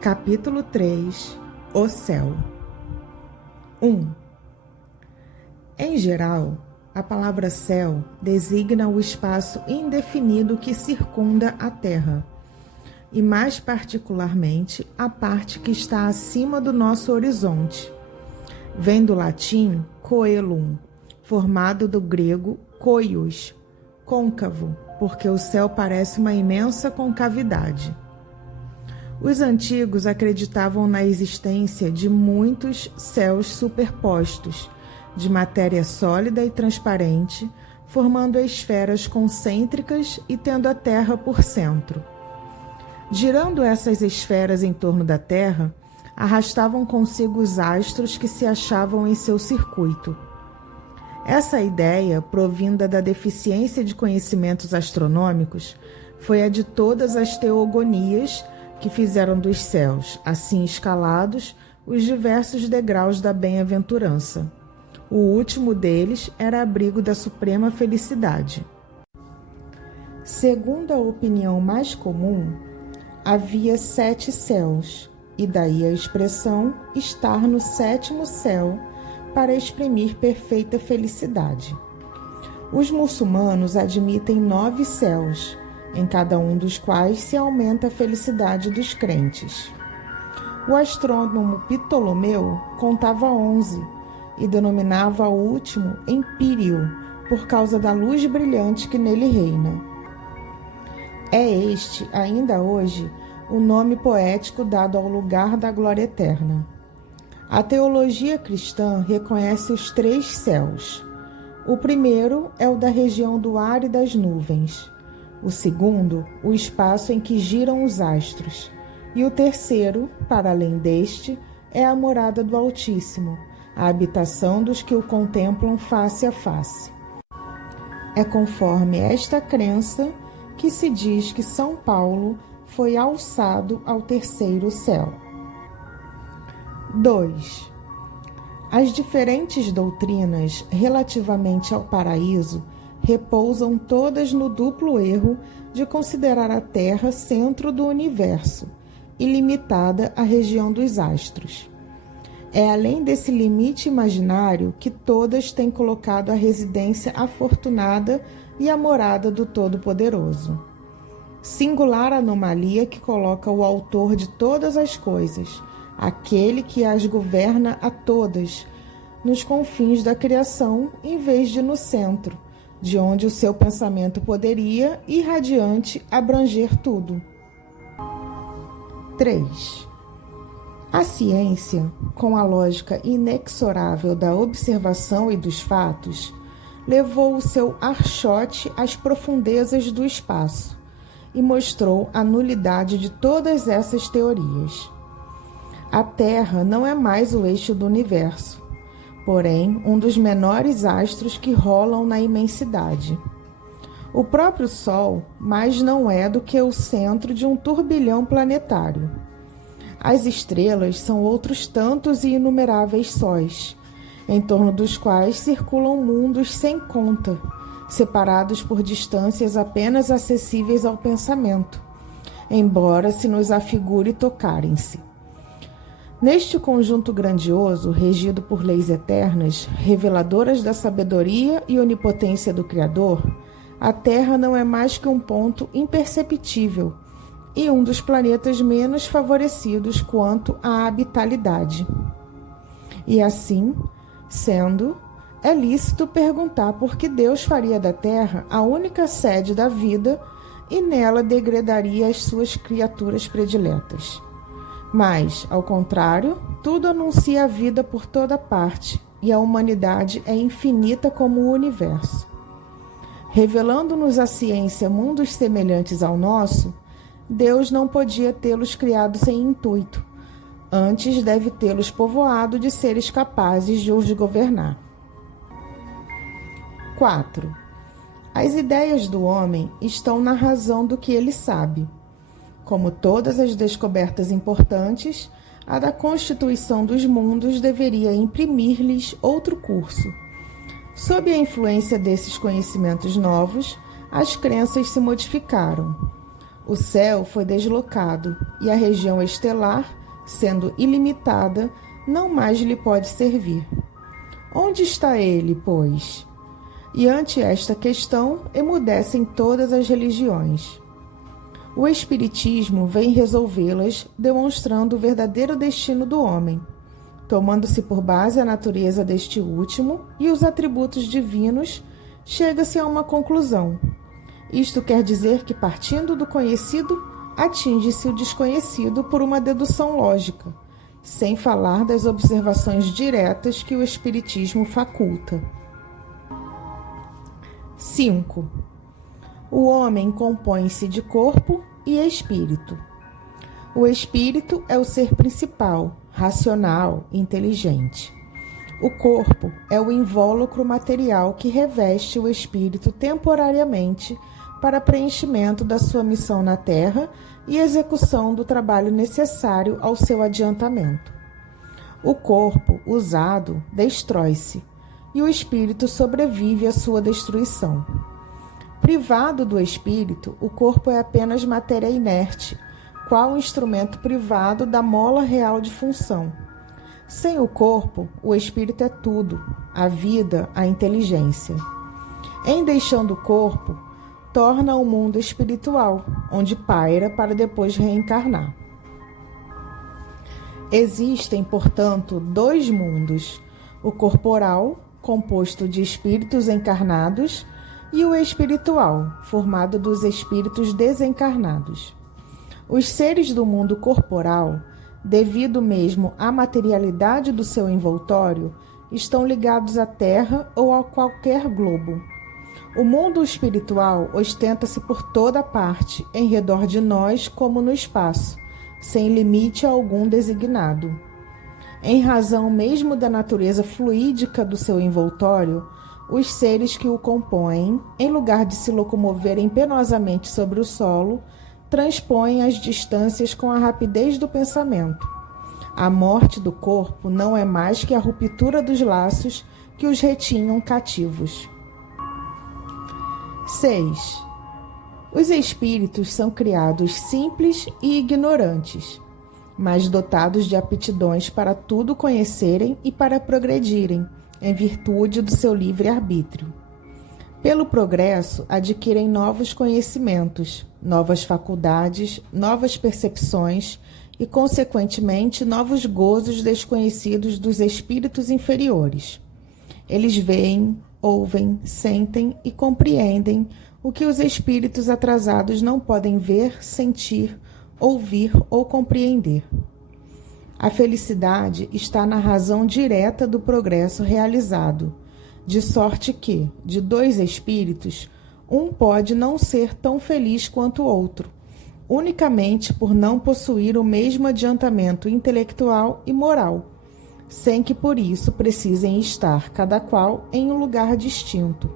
Capítulo 3 O Céu 1. Em geral, a palavra céu designa o espaço indefinido que circunda a Terra, e mais particularmente a parte que está acima do nosso horizonte. Vem do latim coelum, formado do grego koios, côncavo, porque o céu parece uma imensa concavidade. Os antigos acreditavam na existência de muitos céus superpostos, de matéria sólida e transparente, formando esferas concêntricas e tendo a Terra por centro. Girando essas esferas em torno da Terra, arrastavam consigo os astros que se achavam em seu circuito. Essa ideia, provinda da deficiência de conhecimentos astronômicos, foi a de todas as teogonias que fizeram dos céus, assim escalados, os diversos degraus da bem-aventurança. O último deles era abrigo da suprema felicidade. Segundo a opinião mais comum, havia 7 céus, e daí a expressão estar no 7º céu para exprimir perfeita felicidade. Os muçulmanos admitem 9 céus, em cada um dos quais se aumenta a felicidade dos crentes. O astrônomo Ptolomeu contava 11 e denominava o último Empírio, por causa da luz brilhante que nele reina. É este, ainda hoje, o nome poético dado ao lugar da glória eterna. A teologia cristã reconhece os 3 céus. O primeiro é o da região do ar e das nuvens. O segundo, o espaço em que giram os astros. E o terceiro, para além deste, é a morada do Altíssimo, a habitação dos que o contemplam face a face. É conforme esta crença que se diz que São Paulo foi alçado ao 3º céu. 2. As diferentes doutrinas relativamente ao paraíso repousam todas no duplo erro de considerar a Terra centro do universo e limitada à região dos astros. É além desse limite imaginário que todas têm colocado a residência afortunada e a morada do Todo-Poderoso. Singular anomalia que coloca o autor de todas as coisas, aquele que as governa a todas, nos confins da criação em vez de no centro, de onde o seu pensamento poderia, irradiante, abranger tudo. 3. A ciência, com a lógica inexorável da observação e dos fatos, levou o seu archote às profundezas do espaço e mostrou a nulidade de todas essas teorias. A Terra não é mais o eixo do universo, porém um dos menores astros que rolam na imensidade. O próprio Sol mais não é do que o centro de um turbilhão planetário. As estrelas são outros tantos e inumeráveis sóis, em torno dos quais circulam mundos sem conta, separados por distâncias apenas acessíveis ao pensamento, embora se nos afigure tocarem-se. Neste conjunto grandioso, regido por leis eternas, reveladoras da sabedoria e onipotência do Criador, a Terra não é mais que um ponto imperceptível e um dos planetas menos favorecidos quanto à habitabilidade. E assim, sendo, é lícito perguntar por que Deus faria da Terra a única sede da vida e nela degradaria as suas criaturas prediletas. Mas, ao contrário, tudo anuncia a vida por toda parte e a humanidade é infinita como o universo. Revelando-nos a ciência mundos semelhantes ao nosso, Deus não podia tê-los criado sem intuito, antes deve tê-los povoado de seres capazes de os governar. 4. As ideias do homem estão na razão do que ele sabe. Como todas as descobertas importantes, a da constituição dos mundos deveria imprimir-lhes outro curso. Sob a influência desses conhecimentos novos, as crenças se modificaram. O céu foi deslocado e a região estelar, sendo ilimitada, não mais lhe pode servir. Onde está ele, pois? E ante esta questão emudecem todas as religiões. O Espiritismo vem resolvê-las, demonstrando o verdadeiro destino do homem, tomando-se por base a natureza deste último e os atributos divinos, chega-se a uma conclusão. Isto quer dizer que, partindo do conhecido, atinge-se o desconhecido por uma dedução lógica, sem falar das observações diretas que o Espiritismo faculta. 5. O homem compõe-se de corpo e espírito. O espírito é o ser principal, racional, inteligente. O corpo é o invólucro material que reveste o espírito temporariamente para preenchimento da sua missão na Terra e execução do trabalho necessário ao seu adiantamento. O corpo, usado, destrói-se, e o espírito sobrevive à sua destruição. Privado do espírito, o corpo é apenas matéria inerte, qual um instrumento privado da mola real de função. Sem o corpo, o espírito é tudo, a vida, a inteligência. Em deixando o corpo, torna o mundo espiritual, onde paira para depois reencarnar. Existem, portanto, dois mundos: o corporal, composto de espíritos encarnados, e o espiritual, formado dos espíritos desencarnados. Os seres do mundo corporal, devido mesmo à materialidade do seu envoltório, estão ligados à Terra ou a qualquer globo. O mundo espiritual ostenta-se por toda parte, em redor de nós como no espaço, sem limite algum designado. Em razão mesmo da natureza fluídica do seu envoltório, os seres que o compõem, em lugar de se locomoverem penosamente sobre o solo, transpõem as distâncias com a rapidez do pensamento. A morte do corpo não é mais que a ruptura dos laços que os retinham cativos. 6. Os espíritos são criados simples e ignorantes, mas dotados de aptidões para tudo conhecerem e para progredirem, em virtude do seu livre-arbítrio. Pelo progresso, adquirem novos conhecimentos, novas faculdades, novas percepções e, consequentemente, novos gozos desconhecidos dos espíritos inferiores. Eles veem, ouvem, sentem e compreendem o que os espíritos atrasados não podem ver, sentir, ouvir ou compreender. A felicidade está na razão direta do progresso realizado, de sorte que, de dois espíritos, um pode não ser tão feliz quanto o outro, unicamente por não possuir o mesmo adiantamento intelectual e moral, sem que por isso precisem estar cada qual em um lugar distinto.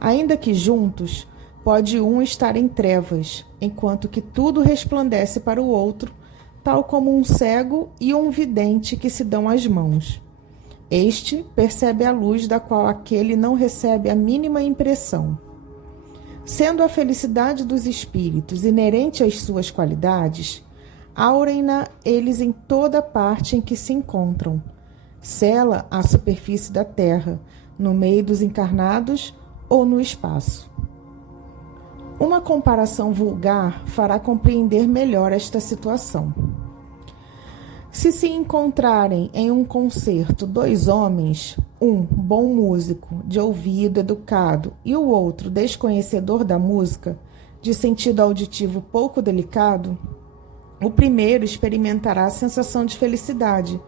Ainda que juntos, pode um estar em trevas, enquanto que tudo resplandece para o outro, tal como um cego e um vidente que se dão as mãos. Este percebe a luz da qual aquele não recebe a mínima impressão. Sendo a felicidade dos espíritos inerente às suas qualidades, aurem-na eles em toda parte em que se encontram. Sela a superfície da terra, no meio dos encarnados ou no espaço. Uma comparação vulgar fará compreender melhor esta situação. Se encontrarem em um concerto dois homens, um bom músico, de ouvido educado, e o outro desconhecedor da música, de sentido auditivo pouco delicado, o primeiro experimentará a sensação de felicidade,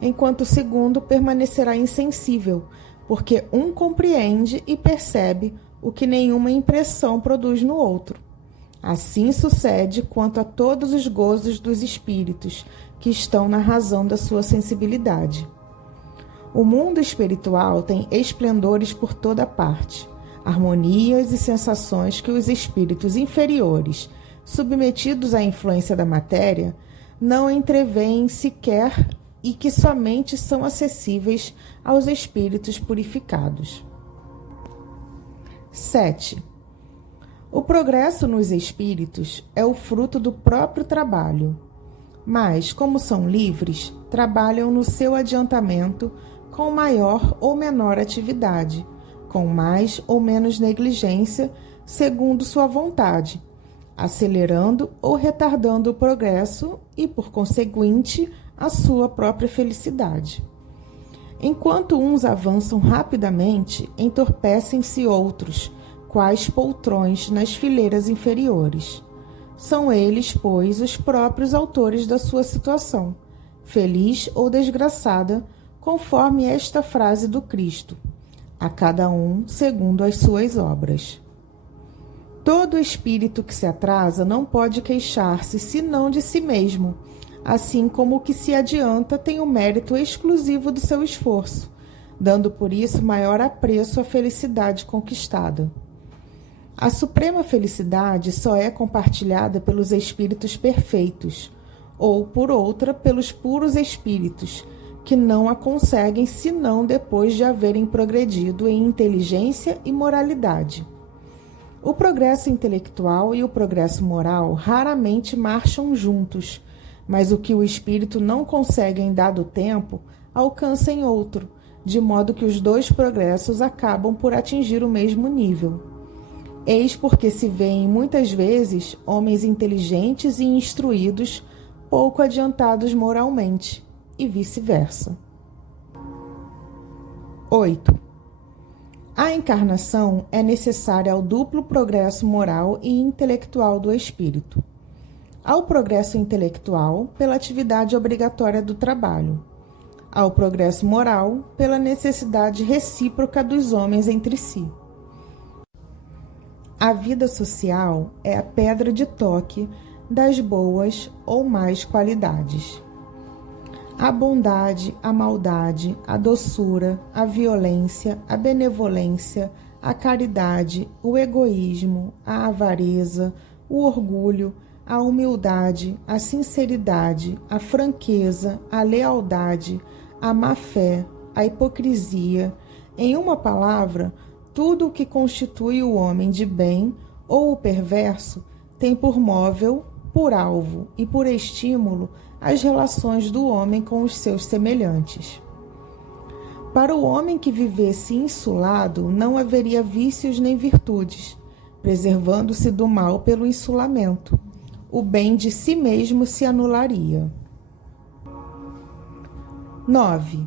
enquanto o segundo permanecerá insensível, porque um compreende e percebe o que nenhuma impressão produz no outro. Assim sucede quanto a todos os gozos dos espíritos que estão na razão da sua sensibilidade. O mundo espiritual tem esplendores por toda parte, harmonias e sensações que os espíritos inferiores, submetidos à influência da matéria, não entreveem sequer e que somente são acessíveis aos espíritos purificados. 7. O progresso nos espíritos é o fruto do próprio trabalho, mas, como são livres, trabalham no seu adiantamento com maior ou menor atividade, com mais ou menos negligência, segundo sua vontade, acelerando ou retardando o progresso e, por conseguinte, a sua própria felicidade. Enquanto uns avançam rapidamente, entorpecem-se outros, quais poltrões nas fileiras inferiores. São eles, pois, os próprios autores da sua situação, feliz ou desgraçada, conforme esta frase do Cristo: a cada um segundo as suas obras. Todo espírito que se atrasa não pode queixar-se senão de si mesmo, assim como o que se adianta tem o mérito exclusivo do seu esforço, dando por isso maior apreço à felicidade conquistada. A suprema felicidade só é compartilhada pelos espíritos perfeitos, ou, por outra, pelos puros espíritos, que não a conseguem senão depois de haverem progredido em inteligência e moralidade. O progresso intelectual e o progresso moral raramente marcham juntos, mas o que o espírito não consegue em dado tempo, alcança em outro, de modo que os dois progressos acabam por atingir o mesmo nível. Eis porque se vêem muitas vezes homens inteligentes e instruídos pouco adiantados moralmente, e vice-versa. 8. A encarnação é necessária ao duplo progresso moral e intelectual do espírito. Ao progresso intelectual, pela atividade obrigatória do trabalho. Ao progresso moral, pela necessidade recíproca dos homens entre si. A vida social é a pedra de toque das boas ou más qualidades. A bondade, a maldade, a doçura, a violência, a benevolência, a caridade, o egoísmo, a avareza, o orgulho, a humildade, a sinceridade, a franqueza, a lealdade, a má-fé, a hipocrisia, em uma palavra, tudo o que constitui o homem de bem ou o perverso tem por móvel, por alvo e por estímulo as relações do homem com os seus semelhantes. Para o homem que vivesse insulado, não haveria vícios nem virtudes, preservando-se do mal pelo insulamento. O bem de si mesmo se anularia. 9.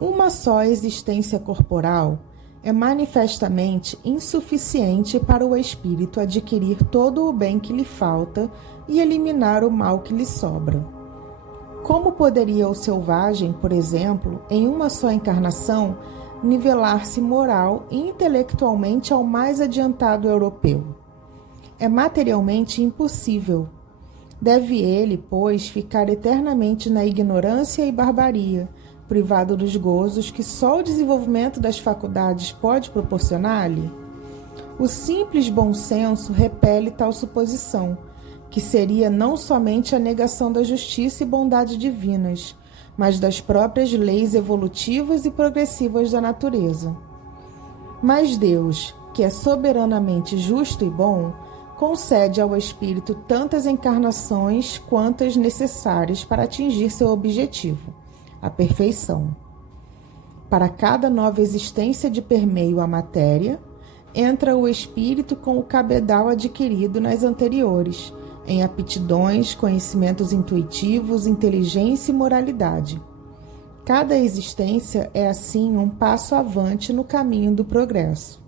Uma só existência corporal é manifestamente insuficiente para o espírito adquirir todo o bem que lhe falta e eliminar o mal que lhe sobra. Como poderia o selvagem, por exemplo, em uma só encarnação, nivelar-se moral e intelectualmente ao mais adiantado europeu? É materialmente impossível. Deve ele, pois, ficar eternamente na ignorância e barbaria, privado dos gozos que só o desenvolvimento das faculdades pode proporcionar-lhe? O simples bom senso repele tal suposição, que seria não somente a negação da justiça e bondade divinas, mas das próprias leis evolutivas e progressivas da natureza. Mas Deus, que é soberanamente justo e bom, concede ao espírito tantas encarnações quantas necessárias para atingir seu objetivo, a perfeição. Para cada nova existência de permeio à matéria, entra o espírito com o cabedal adquirido nas anteriores, em aptidões, conhecimentos intuitivos, inteligência e moralidade. Cada existência é, assim, um passo avante no caminho do progresso.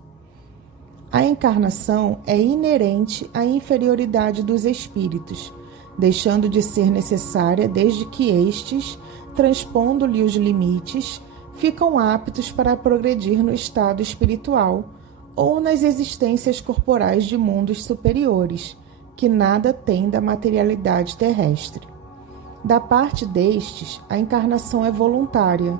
A encarnação é inerente à inferioridade dos espíritos, deixando de ser necessária desde que estes, transpondo-lhe os limites, ficam aptos para progredir no estado espiritual ou nas existências corporais de mundos superiores, que nada têm da materialidade terrestre. Da parte destes, a encarnação é voluntária,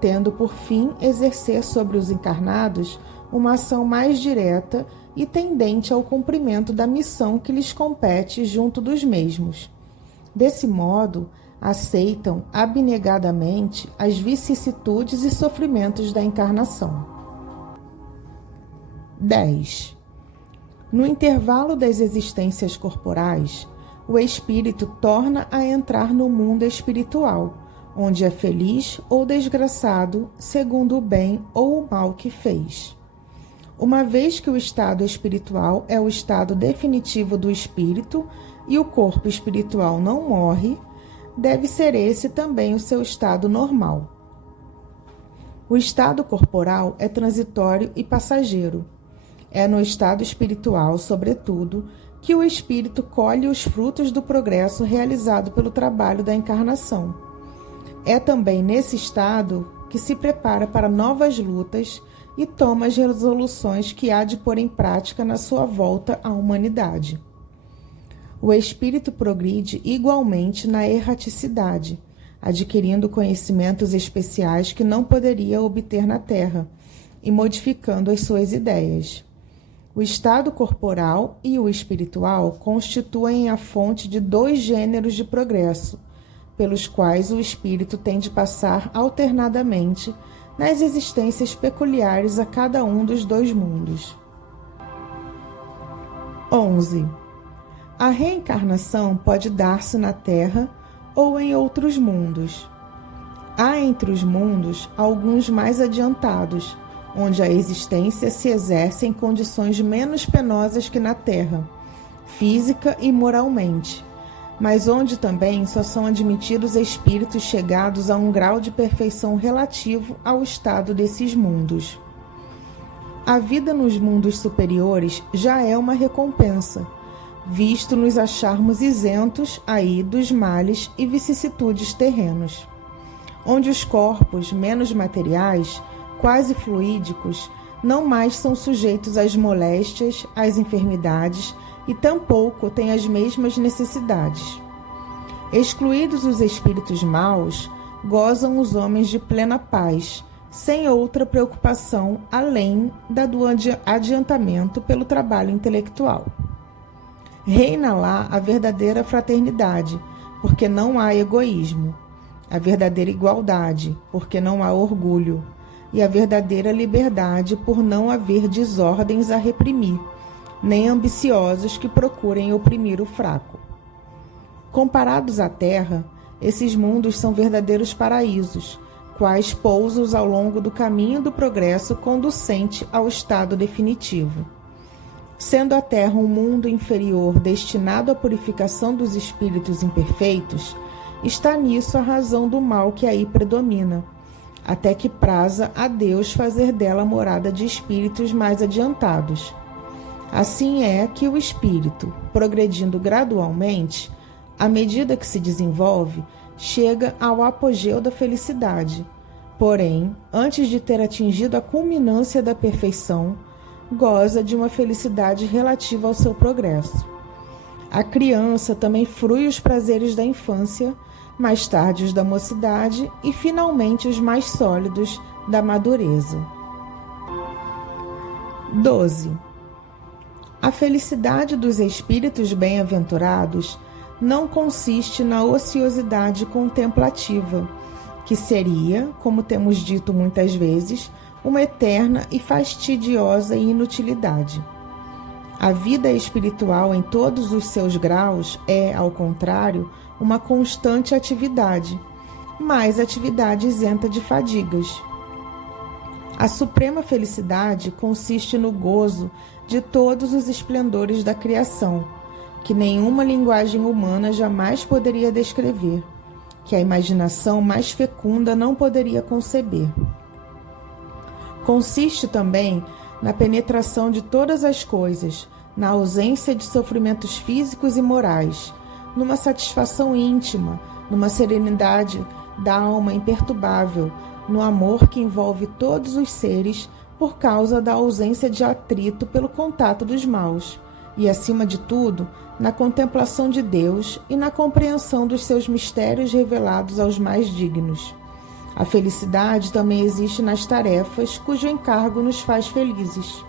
tendo por fim exercer sobre os encarnados uma ação mais direta e tendente ao cumprimento da missão que lhes compete junto dos mesmos. Desse modo, aceitam abnegadamente as vicissitudes e sofrimentos da encarnação. 10. No intervalo das existências corporais, o espírito torna a entrar no mundo espiritual, onde é feliz ou desgraçado, segundo o bem ou o mal que fez. Uma vez que o estado espiritual é o estado definitivo do espírito e o corpo espiritual não morre, deve ser esse também o seu estado normal. O estado corporal é transitório e passageiro. É no estado espiritual, sobretudo, que o espírito colhe os frutos do progresso realizado pelo trabalho da encarnação. É também nesse estado que se prepara para novas lutas e toma as resoluções que há de pôr em prática na sua volta à humanidade. O espírito progride igualmente na erraticidade, adquirindo conhecimentos especiais que não poderia obter na Terra e modificando as suas ideias. O estado corporal e o espiritual constituem a fonte de dois gêneros de progresso, pelos quais o espírito tem de passar alternadamente nas existências peculiares a cada um dos dois mundos. 11. A reencarnação pode dar-se na Terra ou em outros mundos. Há entre os mundos alguns mais adiantados, onde a existência se exerce em condições menos penosas que na Terra, física e moralmente, mas onde também só são admitidos espíritos chegados a um grau de perfeição relativo ao estado desses mundos. A vida nos mundos superiores já é uma recompensa, visto nos acharmos isentos aí dos males e vicissitudes terrenos, onde os corpos menos materiais, quase fluídicos, não mais são sujeitos às moléstias, às enfermidades e tampouco têm as mesmas necessidades. Excluídos os espíritos maus, gozam os homens de plena paz, sem outra preocupação além da do adiantamento pelo trabalho intelectual. Reina lá a verdadeira fraternidade, porque não há egoísmo, a verdadeira igualdade, porque não há orgulho, e a verdadeira liberdade, por não haver desordens a reprimir, nem ambiciosos que procurem oprimir o fraco. Comparados à terra, esses mundos são verdadeiros paraísos, quais pousos ao longo do caminho do progresso conducente ao estado definitivo. Sendo a terra um mundo inferior destinado à purificação dos espíritos imperfeitos, está nisso a razão do mal que aí predomina, até que praza a Deus fazer dela morada de espíritos mais adiantados. Assim é que o espírito, progredindo gradualmente, à medida que se desenvolve, chega ao apogeu da felicidade. Porém, antes de ter atingido a culminância da perfeição, goza de uma felicidade relativa ao seu progresso. A criança também frui os prazeres da infância, mais tarde os da mocidade e, finalmente, os mais sólidos da madureza. 12. A felicidade dos espíritos bem-aventurados não consiste na ociosidade contemplativa, que seria, como temos dito muitas vezes, uma eterna e fastidiosa inutilidade. A vida espiritual em todos os seus graus é, ao contrário, uma constante atividade, mas atividade isenta de fadigas. A suprema felicidade consiste no gozo de todos os esplendores da criação, que nenhuma linguagem humana jamais poderia descrever, que a imaginação mais fecunda não poderia conceber. Consiste também na penetração de todas as coisas, na ausência de sofrimentos físicos e morais, numa satisfação íntima, numa serenidade da alma imperturbável, no amor que envolve todos os seres por causa da ausência de atrito pelo contato dos maus, e, acima de tudo, na contemplação de Deus e na compreensão dos seus mistérios revelados aos mais dignos. A felicidade também existe nas tarefas cujo encargo nos faz felizes.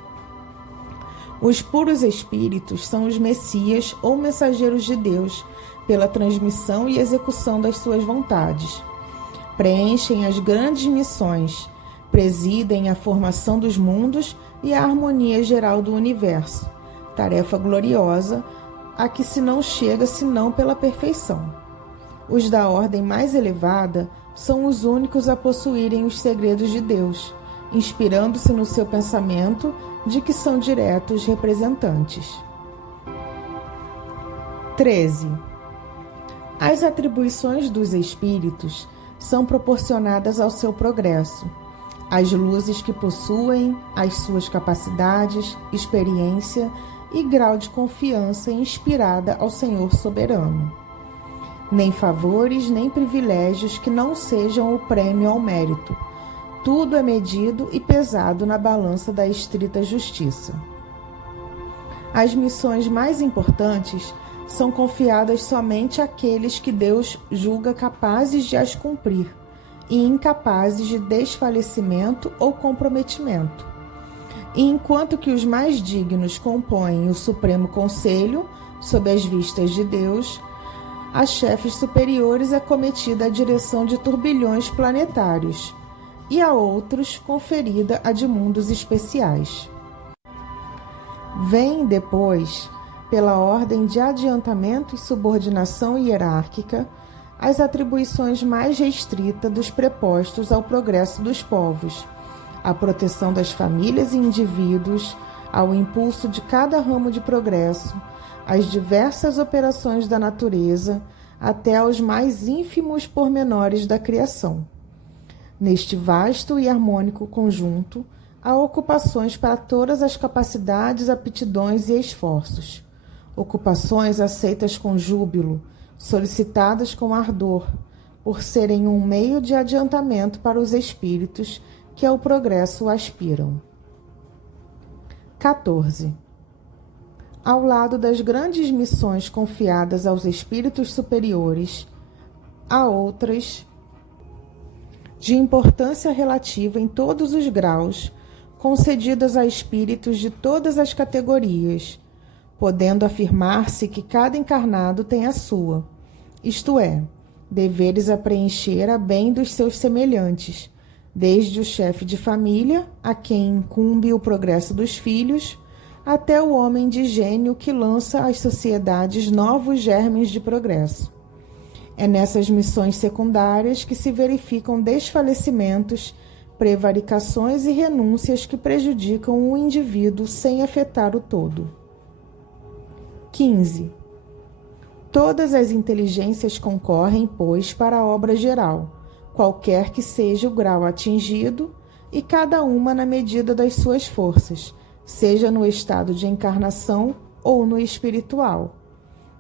Os puros espíritos são os messias ou mensageiros de Deus pela transmissão e execução das suas vontades. Preenchem as grandes missões, presidem a formação dos mundos e a harmonia geral do universo, tarefa gloriosa a que se não chega senão pela perfeição. Os da ordem mais elevada são os únicos a possuírem os segredos de Deus, inspirando-se no seu pensamento de que são diretos representantes. 13. As atribuições dos espíritos são proporcionadas ao seu progresso, às luzes que possuem, às suas capacidades, experiência e grau de confiança inspirada ao Senhor soberano. Nem favores, nem privilégios que não sejam o prêmio ao mérito. Tudo é medido e pesado na balança da estrita justiça. As missões mais importantes são confiadas somente àqueles que Deus julga capazes de as cumprir e incapazes de desfalecimento ou comprometimento. E enquanto que os mais dignos compõem o Supremo Conselho, sob as vistas de Deus, a chefes superiores é cometida a direção de turbilhões planetários e a outros conferida a de mundos especiais. Vem depois, pela ordem de adiantamento e subordinação hierárquica, as atribuições mais restritas dos prepostos ao progresso dos povos, à proteção das famílias e indivíduos, ao impulso de cada ramo de progresso, às diversas operações da natureza, até aos mais ínfimos pormenores da criação. Neste vasto e harmônico conjunto, há ocupações para todas as capacidades, aptidões e esforços. Ocupações aceitas com júbilo, solicitadas com ardor, por serem um meio de adiantamento para os espíritos que ao progresso aspiram. 14. Ao lado das grandes missões confiadas aos espíritos superiores, há outras de importância relativa em todos os graus, concedidas a espíritos de todas as categorias, podendo afirmar-se que cada encarnado tem a sua, isto é, deveres a preencher a bem dos seus semelhantes, desde o chefe de família, a quem incumbe o progresso dos filhos, até o homem de gênio que lança às sociedades novos germes de progresso. É nessas missões secundárias que se verificam desfalecimentos, prevaricações e renúncias que prejudicam o indivíduo sem afetar o todo. 15. Todas as inteligências concorrem, pois, para a obra geral, qualquer que seja o grau atingido, e cada uma na medida das suas forças, seja no estado de encarnação ou no espiritual.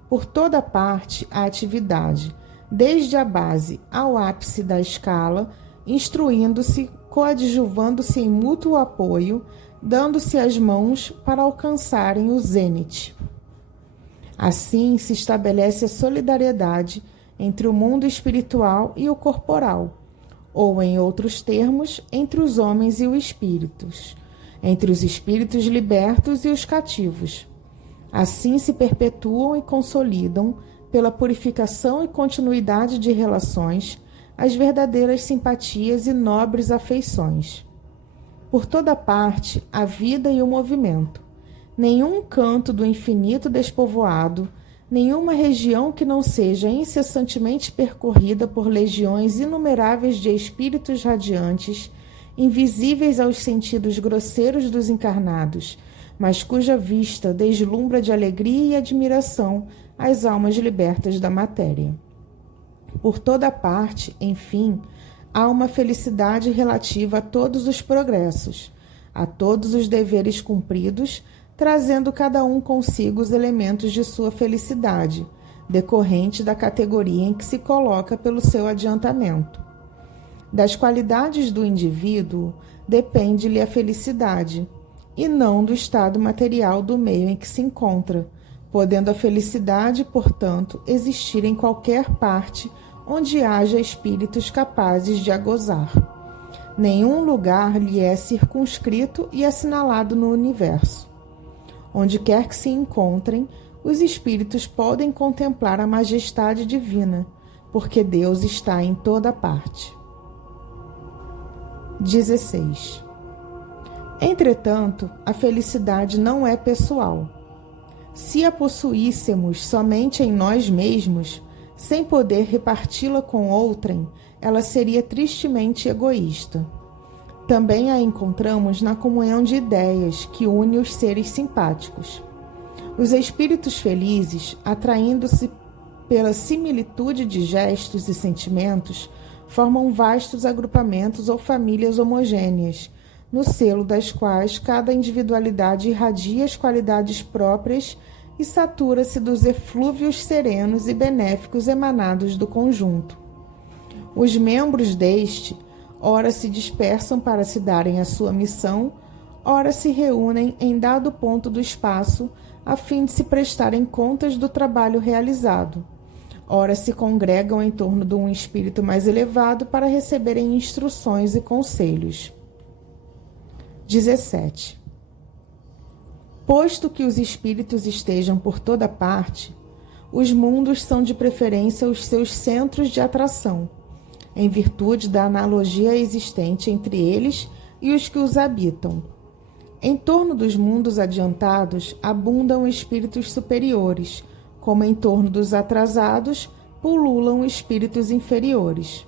Por toda parte, a atividade, desde a base ao ápice da escala, instruindo-se, coadjuvando-se em mútuo apoio, dando-se as mãos para alcançarem o zênite. Assim se estabelece a solidariedade entre o mundo espiritual e o corporal, ou, em outros termos, entre os homens e os espíritos, entre os espíritos libertos e os cativos. Assim se perpetuam e consolidam, pela purificação e continuidade de relações, as verdadeiras simpatias e nobres afeições. Por toda parte, a vida e o movimento. Nenhum canto do infinito despovoado, nenhuma região que não seja incessantemente percorrida por legiões inumeráveis de espíritos radiantes, invisíveis aos sentidos grosseiros dos encarnados, mas cuja vista deslumbra de alegria e admiração as almas libertas da matéria. Por toda parte, enfim, há uma felicidade relativa a todos os progressos, a todos os deveres cumpridos, trazendo cada um consigo os elementos de sua felicidade, decorrente da categoria em que se coloca pelo seu adiantamento. Das qualidades do indivíduo depende-lhe a felicidade, e não do estado material do meio em que se encontra, podendo a felicidade, portanto, existir em qualquer parte onde haja espíritos capazes de a gozar. Nenhum lugar lhe é circunscrito e assinalado no universo. Onde quer que se encontrem, os espíritos podem contemplar a majestade divina, porque Deus está em toda parte. 16. Entretanto, a felicidade não é pessoal. Se a possuíssemos somente em nós mesmos, sem poder reparti-la com outrem, ela seria tristemente egoísta. Também a encontramos na comunhão de ideias que une os seres simpáticos. Os espíritos felizes, atraindo-se pela similitude de gestos e sentimentos, formam vastos agrupamentos ou famílias homogêneas, no selo das quais cada individualidade irradia as qualidades próprias e satura-se dos eflúvios serenos e benéficos emanados do conjunto. Os membros deste, ora se dispersam para se darem a sua missão, ora se reúnem em dado ponto do espaço a fim de se prestarem contas do trabalho realizado. Ora se congregam em torno de um espírito mais elevado para receberem instruções e conselhos. 17. Posto que os espíritos estejam por toda parte, os mundos são de preferência os seus centros de atração, em virtude da analogia existente entre eles e os que os habitam. Em torno dos mundos adiantados abundam espíritos superiores, como em torno dos atrasados pululam espíritos inferiores.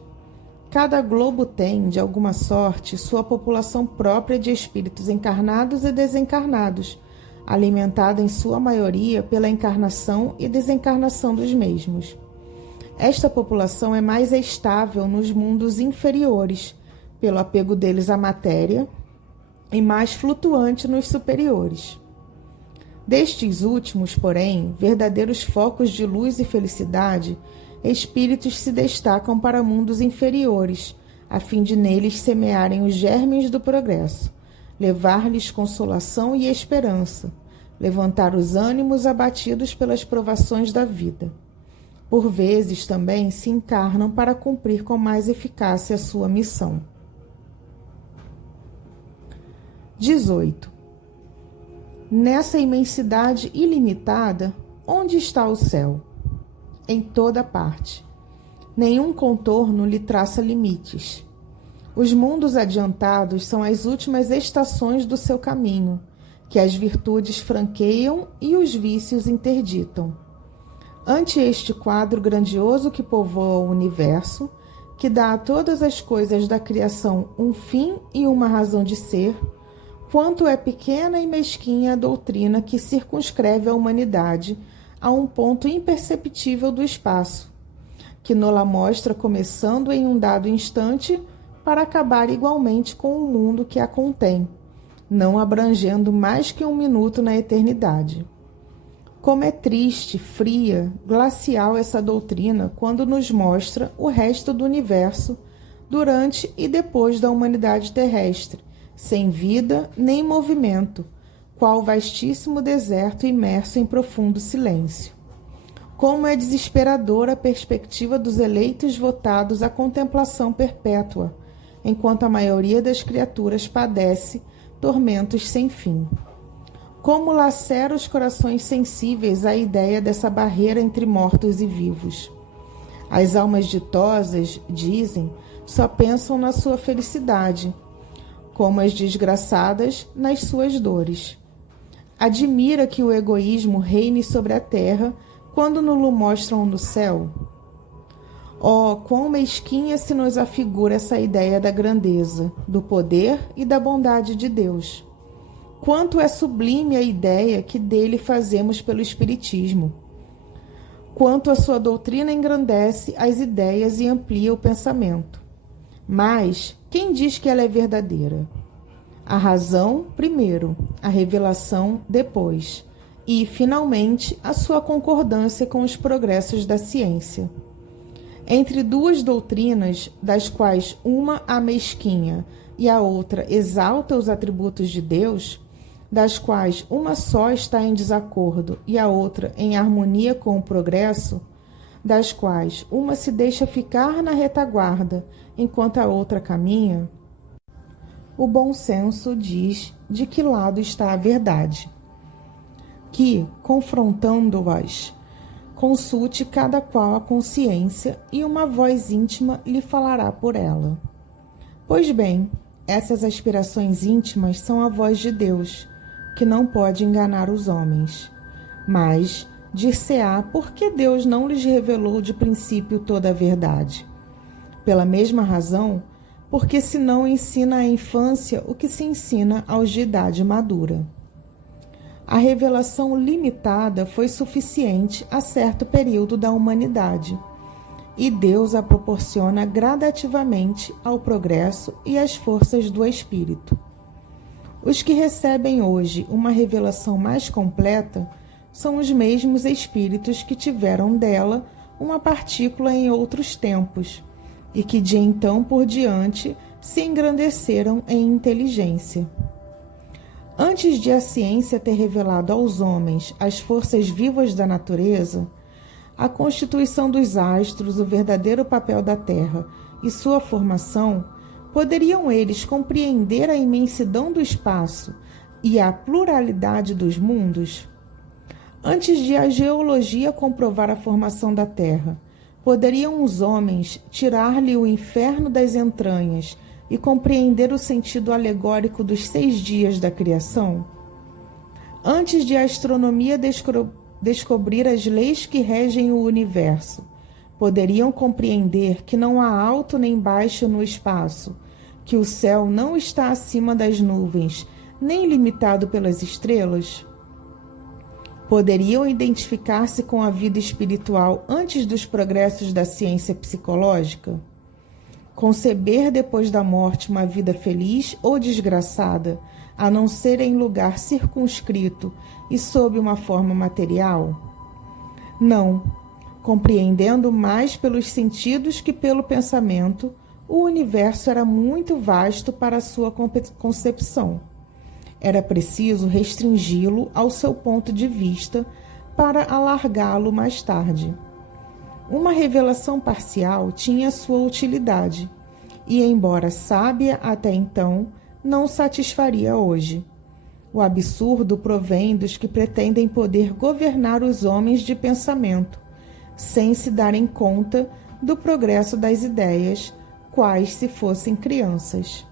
Cada globo tem, de alguma sorte, sua população própria de espíritos encarnados e desencarnados, alimentada em sua maioria pela encarnação e desencarnação dos mesmos. Esta população é mais estável nos mundos inferiores, pelo apego deles à matéria, e mais flutuante nos superiores. Destes últimos, porém, verdadeiros focos de luz e felicidade, espíritos se destacam para mundos inferiores, a fim de neles semearem os germes do progresso, levar-lhes consolação e esperança, levantar os ânimos abatidos pelas provações da vida. Por vezes também se encarnam para cumprir com mais eficácia a sua missão. 18. Nessa imensidade ilimitada, onde está o céu? Em toda parte. Nenhum contorno lhe traça limites. Os mundos adiantados são as últimas estações do seu caminho, que as virtudes franqueiam e os vícios interditam. Ante este quadro grandioso que povoa o universo, que dá a todas as coisas da criação um fim e uma razão de ser, quanto é pequena e mesquinha a doutrina que circunscreve a humanidade a um ponto imperceptível do espaço, que nola mostra começando em um dado instante para acabar igualmente com o mundo que a contém, não abrangendo mais que um minuto na eternidade. Como é triste, fria, glacial essa doutrina quando nos mostra o resto do universo durante e depois da humanidade terrestre, sem vida nem movimento, qual vastíssimo deserto imerso em profundo silêncio. Como é desesperadora a perspectiva dos eleitos votados à contemplação perpétua, enquanto a maioria das criaturas padece tormentos sem fim. Como lacera os corações sensíveis à ideia dessa barreira entre mortos e vivos. As almas ditosas, dizem, só pensam na sua felicidade, como as desgraçadas nas suas dores. Admira que o egoísmo reine sobre a terra quando nos mostram no céu. Oh, quão mesquinha se nos afigura essa ideia da grandeza, do poder e da bondade de Deus. Quanto é sublime a ideia que dele fazemos pelo Espiritismo. Quanto a sua doutrina engrandece as ideias e amplia o pensamento. Mas quem diz que ela é verdadeira? A razão, primeiro, a revelação, depois, e, finalmente, a sua concordância com os progressos da ciência. Entre duas doutrinas, das quais uma amesquinha e a outra exalta os atributos de Deus, das quais uma só está em desacordo e a outra em harmonia com o progresso, das quais uma se deixa ficar na retaguarda enquanto a outra caminha, o bom senso diz de que lado está a verdade. Que, confrontando-as, consulte cada qual a consciência e uma voz íntima lhe falará por ela. Pois bem, essas aspirações íntimas são a voz de Deus, que não pode enganar os homens. Mas dir-se-á, por que Deus não lhes revelou de princípio toda a verdade? Pela mesma razão, porque se não ensina à infância o que se ensina aos de idade madura. A revelação limitada foi suficiente a certo período da humanidade, e Deus a proporciona gradativamente ao progresso e às forças do espírito. Os que recebem hoje uma revelação mais completa são os mesmos espíritos que tiveram dela uma partícula em outros tempos, e que de então por diante se engrandeceram em inteligência. Antes de a ciência ter revelado aos homens as forças vivas da natureza, a constituição dos astros, o verdadeiro papel da Terra e sua formação, poderiam eles compreender a imensidão do espaço e a pluralidade dos mundos? Antes de a geologia comprovar a formação da Terra, poderiam os homens tirar-lhe o inferno das entranhas e compreender o sentido alegórico dos 6 dias da criação? Antes de a astronomia descobrir as leis que regem o universo, poderiam compreender que não há alto nem baixo no espaço, que o céu não está acima das nuvens, nem limitado pelas estrelas? Poderiam identificar-se com a vida espiritual antes dos progressos da ciência psicológica? Conceber depois da morte uma vida feliz ou desgraçada, a não ser em lugar circunscrito e sob uma forma material? Não. Compreendendo mais pelos sentidos que pelo pensamento, o universo era muito vasto para a sua concepção. Era preciso restringi-lo ao seu ponto de vista para alargá-lo mais tarde. Uma revelação parcial tinha sua utilidade, e, embora sábia até então, não satisfaria hoje. O absurdo provém dos que pretendem poder governar os homens de pensamento, sem se darem conta do progresso das ideias, quais se fossem crianças.